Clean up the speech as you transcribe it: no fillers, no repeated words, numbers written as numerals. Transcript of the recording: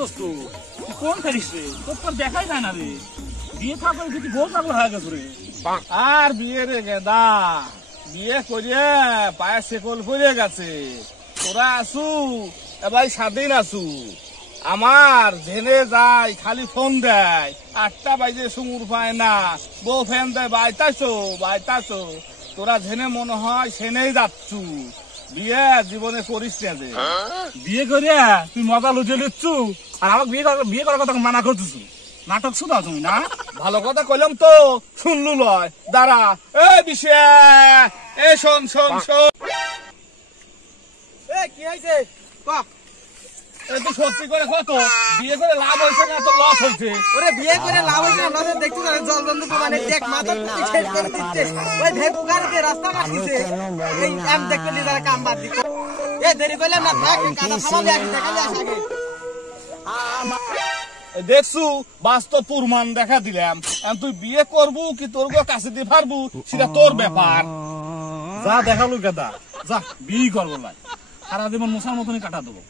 দোস্ত তুই কোন ফেরিস রে? তোর তো দেখাই যায় না রে। বিয়ে থাকলে কিছু বউ পাগল হয়ে গেছে রে। আর বিয়ে রে গেদা, বিয়ে করিয়ে পায়ে শেকল পড়ে গেছে। তোরা আসু এবার স্বাধীন আসু। আমার জেনে যায় খালি ফোন দেয়, 8টা বাজে সুমুর পায় না, বউ ফ্যান দেয় বাইতাছো বাইতাছো। তোরা জেনে মনে হয় সেনেই যাচ্ছু। বিয়ে জীবনে করিস না যে। বিয়ে করিয়া তুই মজা লুটে লিচ্ছু আর আমাকে বিয়ে করার কথা মানা করতেছু। নাটক শুধু তুমি না? ভালো কথা কইলাম তো শুনলু লয়। দাঁড়া এ বিশে এ শোন শোন শোন। কি হয়েছে? তুই সত্যি করে কত বিয়ে করে লাভ হয়েছে না তো লস হয়েছে? ওরে বিয়ে করে লাভ হয়েছে না, নজর দেখতে পারে জল বন্ধু মানে দেখ মাথা তুই শেষ করে দিচ্ছে। ওই ভেপ গাড়িতে রাস্তা কাটছে, এই আম দেখতে দিয়ে যারা কাম বাদ দিচ্ছে। এ দেরি করলাম না, থাক কাদা ফালালে আগে দেখালে আসে আগে। দেখছু বাস্তব প্রমাণ দেখা দিলাম। তুই বিয়ে করবু কি তোর কাছে দিয়ে পারবু সেটা তোর ব্যাপার। যা দেখালো গাদা, যা বিয়ে করবো না, সারা জীবন মশার মতনই কাটা দেবো।